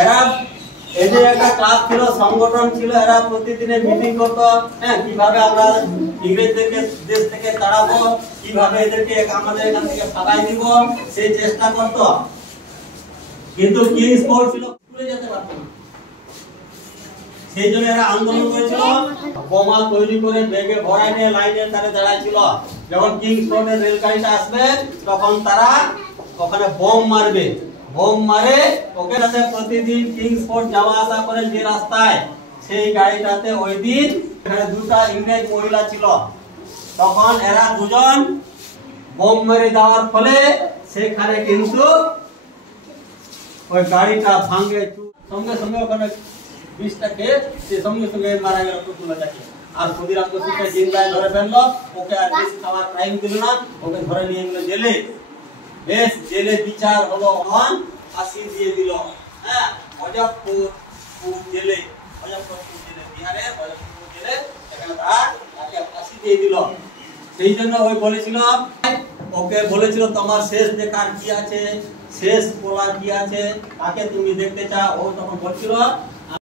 এরা এদের একটা ক্লাব ছিল, সংগঠন ছিল, এরা প্রতিদিনে মিটিং করতো। হ্যাঁ, কিভাবে আমরা ইংরেজদেরকে দেশ থেকে তাড়াবো, কিভাবে এদেরকে আমাদের এখান থেকে ভাগাই দিব, সেই চেষ্টা করতো। কিন্তু কিংস কোর্ট ছিল, স্কুলে যেতে পারতো না। সেই জন্য এরা আন্দোলন করেছিল, বোমা তৈরি করে ব্যাগে ভরাই নিয়ে লাইনের ধারে দাঁড়াইছিল। যখন কিংস কোর্টের রেলগাড়িটা আসবে তখন তারা ওখানে বোম মারবে, বোম মারে ওকে সাথে প্রতিদিন কিংস কোর্ট যাওয়া আসা করে যে রাস্তায়, সেই গাড়িটাতে ওই দিন এখানে দুটা ইংরেজ মহিলা ছিল। তখন এরা দুজন বোম মেরে দেওয়ার ফলে সেখানে কিন্তু ওই গাড়িটা ভাঙে, সঙ্গে সঙ্গে ওখানে বিষটা খেয়ে সে সঙ্গে সঙ্গে মারা গেল প্রফুল্লতাকে। আর ক্ষুদিরাম বসুকে জিন্দায় ধরে ফেললো, ওকে আর বেশি খাওয়ার টাইম দিল না, ওকে ধরে নিয়ে গেল জেলে। বেশ, জেলে বিচার হলো, ফাঁসি দিয়ে দিল। হ্যাঁ, মুজফ্ফরপুর জেলে, মুজফ্ফরপুর জেলে, বিহারের মুজফ্ফরপুর জেলে, এখানে তাকে ফাঁসি দিয়ে দিল। সেই জন্য ওই বলেছিল, ওকে বলেছিল তোমার শেষ দেখার কি আছে, শেষ বলার কি আছে, তাকে তুমি দেখতে চাও। ও তখন বলছিল